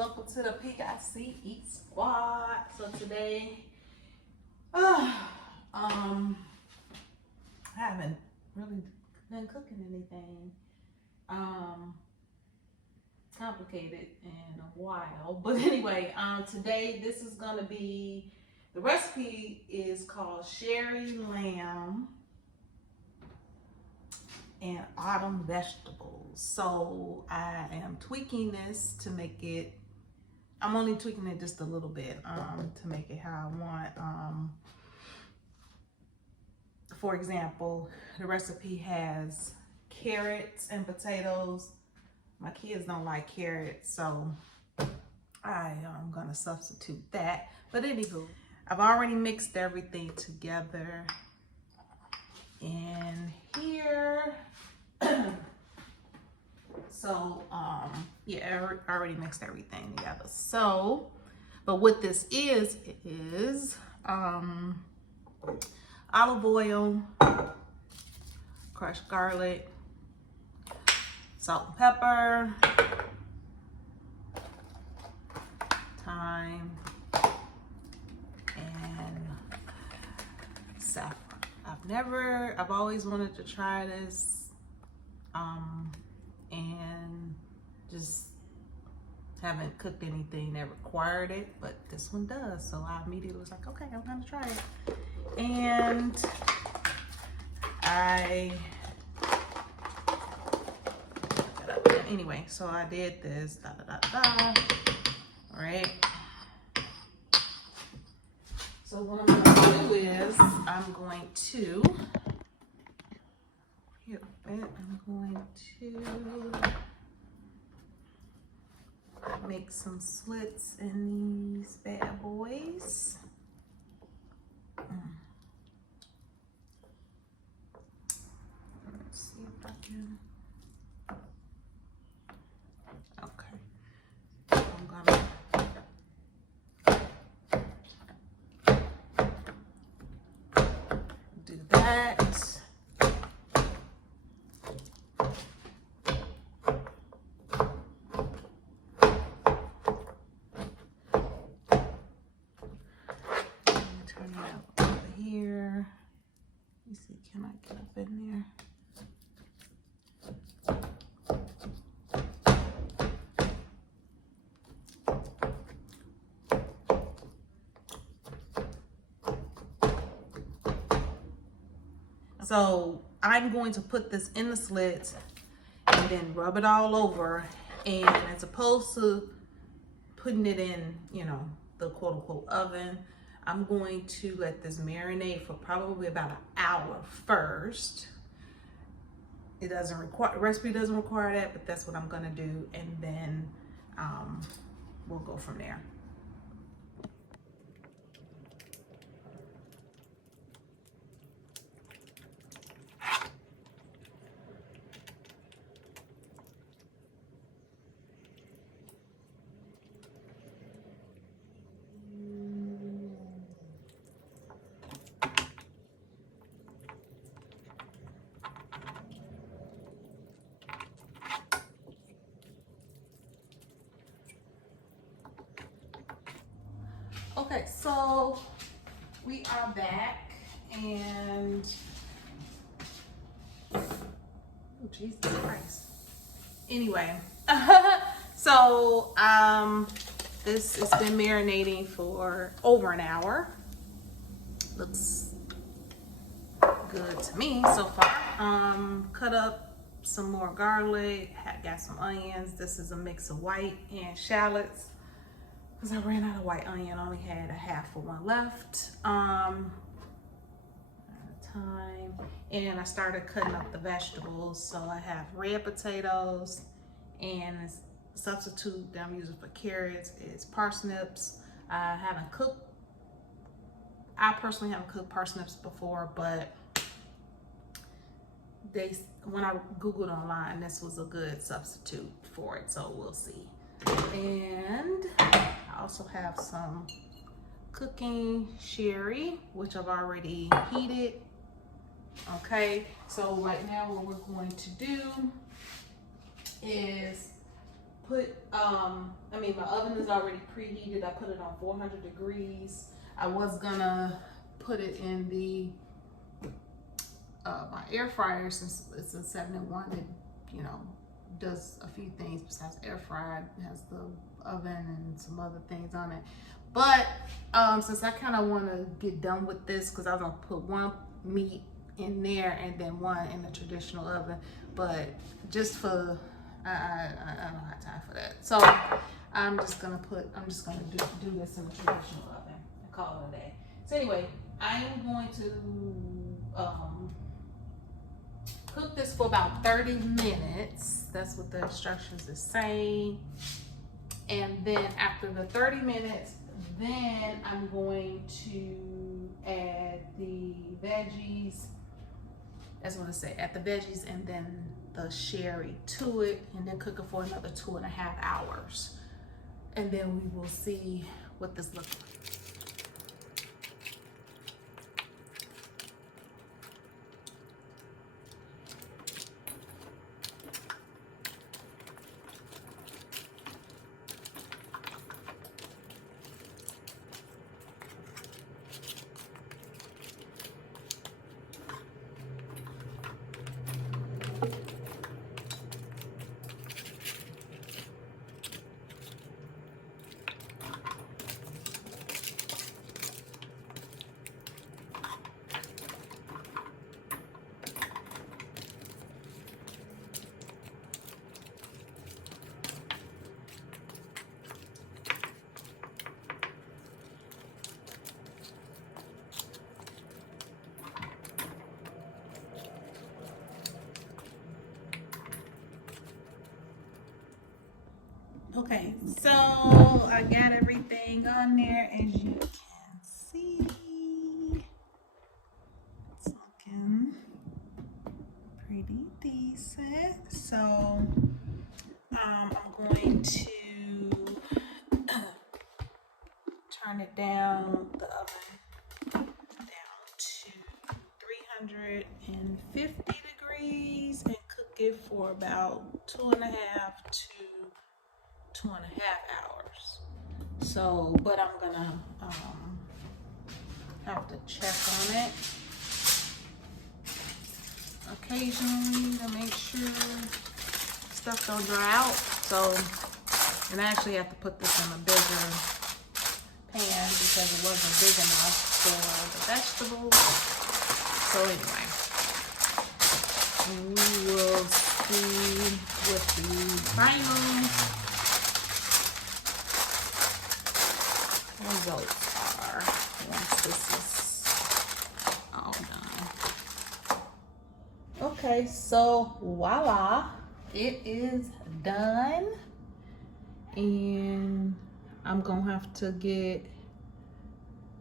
welcome to the PIC Eat Squad. So today, I haven't really been cooking anything complicated in a while. But anyway, today this is gonna be, the recipe is called sherry lamb and autumn vegetables. So I am tweaking this to make it, I'm only tweaking it just a little bit to make it how I want. For example, the recipe has carrots and potatoes. My kids don't like carrots, so I am gonna substitute that. But anywho, I've already mixed everything together in here. So yeah, I already mixed everything together. So, but what this is olive oil, crushed garlic, salt and pepper, thyme, and saffron. I've always wanted to try this, and just haven't cooked anything that required it, but this one does. So I immediately was like, okay, I'm gonna try it. And anyway, so I did this, all right. So what I'm gonna do is I'm going to make some slits in these bad boys. Let's see if I can. Okay. I'm gonna do that. Turn it up over here. Let me see, can I get up in there? So I'm going to put this in the slits and then rub it all over. And as opposed to putting it in, you know, the quote unquote oven, I'm going to let this marinate for probably about an hour first. It doesn't require, the recipe doesn't require that, but that's what I'm gonna do. And then we'll go from there. Okay, so we are back, and oh, Jesus Christ. Anyway, so this has been marinating for over an hour. Looks good to me so far. Cut up some more garlic, got some onions. This is a mix of white and shallots, because I ran out of white onion, only had a half of one left. Thyme, and I started cutting up the vegetables. So I have red potatoes, and the substitute that I'm using for carrots is parsnips. I personally haven't cooked parsnips before, but when I Googled online, this was a good substitute for it, so we'll see. And I also have some cooking sherry, which I've already heated. Okay, so right now what we're going to do is put, my oven is already preheated. I put it on 400 degrees. I was gonna put it in the, my air fryer, since it's a 7-in-1, it, you know, does a few things besides air fry. It has the oven and some other things on it. But since I kind of want to get done with this, because I was gonna put one meat in there and then one in the traditional oven, but just for I don't have time for that. So I'm just gonna do this in the traditional oven and call it a day. So anyway, I am going to cook this for about 30 minutes. That's what the instructions is saying. And then after the 30 minutes, then I'm going to add the veggies. That's what I say, add the veggies and then the sherry to it, and then cook it for another 2.5 hours. And then we will see what this looks like. Okay, so I got everything on there, as you can see. It's looking pretty decent. So I'm going to turn it down, the oven down to 350 degrees and cook it for about 2.5 to 2.5 hours. So, but I'm gonna have to check on it occasionally to make sure stuff don't dry out. So, and I actually have to put this in a bigger pan because it wasn't big enough for the vegetables. So anyway, we will see what the final results are once this is all done. Okay, so voila, it is done. And I'm gonna have to get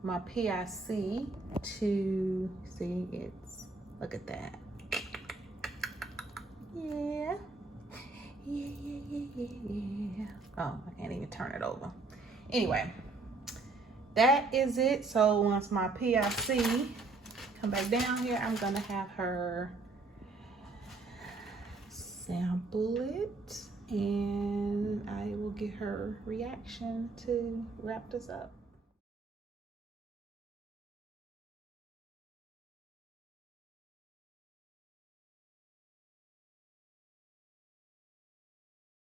my PIC to see it's, look at that. Yeah. Oh, I can't even turn it over. Anyway, that is it. So once my PIC come back down here, I'm gonna have her sample it and I will get her reaction to wrap this up.